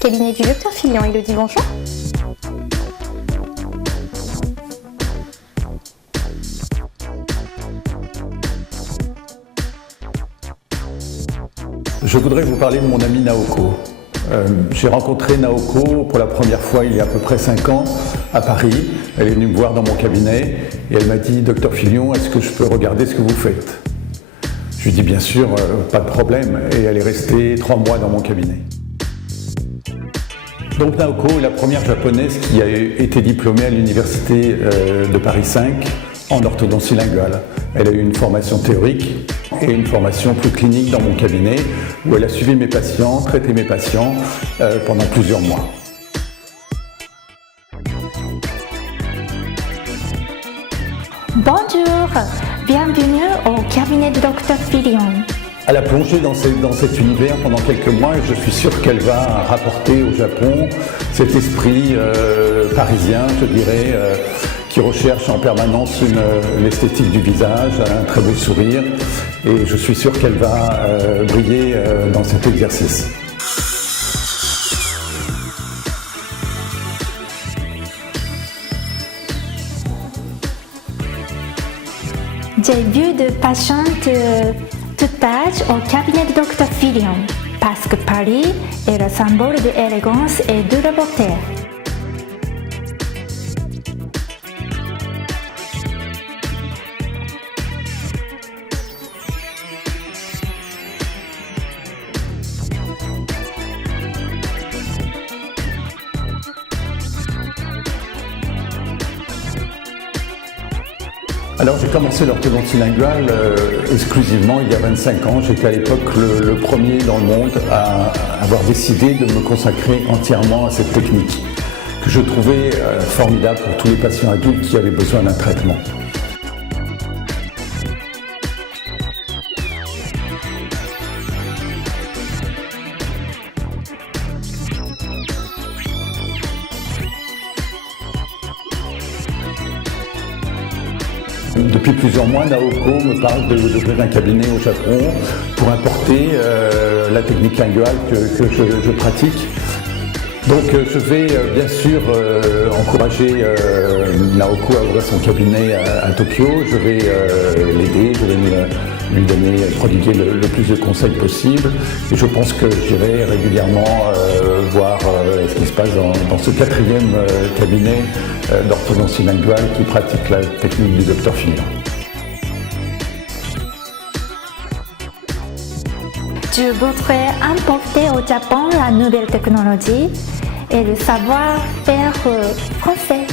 Cabinet du docteur Filion, Élodie, bonjour. Je voudrais vous parler de mon amie Naoko. J'ai rencontré Naoko pour la première fois il y a à peu près 5 ans à Paris. Elle est venue me voir dans mon cabinet et elle m'a dit « Docteur Filion, est-ce que je peux regarder ce que vous faites ?» Je lui ai dit « Bien sûr, pas de problème » et elle est restée 3 mois dans mon cabinet. Donc Naoko est la première japonaise qui a été diplômée à l'université de Paris 5 en orthodontie linguale. Elle a eu une formation théorique et une formation plus clinique dans mon cabinet où elle a suivi mes patients, traité mes patients pendant plusieurs mois. Bonjour, bienvenue au cabinet du docteur Filion. Elle a plongé dans cet univers pendant quelques mois et je suis sûr qu'elle va rapporter au Japon cet esprit parisien, je dirais, qui recherche en permanence l'esthétique du visage, un très beau sourire, et je suis sûr qu'elle va briller dans cet exercice. J'ai vu de patientes tout âge au cabinet du docteur Filion, parce que Paris est le symbole de l'élégance et de la beauté. Alors j'ai commencé l'orthodontie linguale exclusivement il y a 25 ans. J'étais à l'époque le premier dans le monde à avoir décidé de me consacrer entièrement à cette technique que je trouvais formidable pour tous les patients adultes qui avaient besoin d'un traitement. Depuis plusieurs mois, Naoko me parle d'ouvrir un cabinet au Japon pour importer la technique linguale que je pratique. Donc je vais bien sûr encourager Naoko à ouvrir son cabinet à Tokyo. Je vais l'aider, je vais lui prodiguer le plus de conseils possible. Et je pense que j'irai régulièrement voir ce qui se passe dans ce 4e cabinet d'orthodontie linguale qui pratique la technique du docteur Filion. Je voudrais importer au Japon la nouvelle technologie et le savoir-faire français.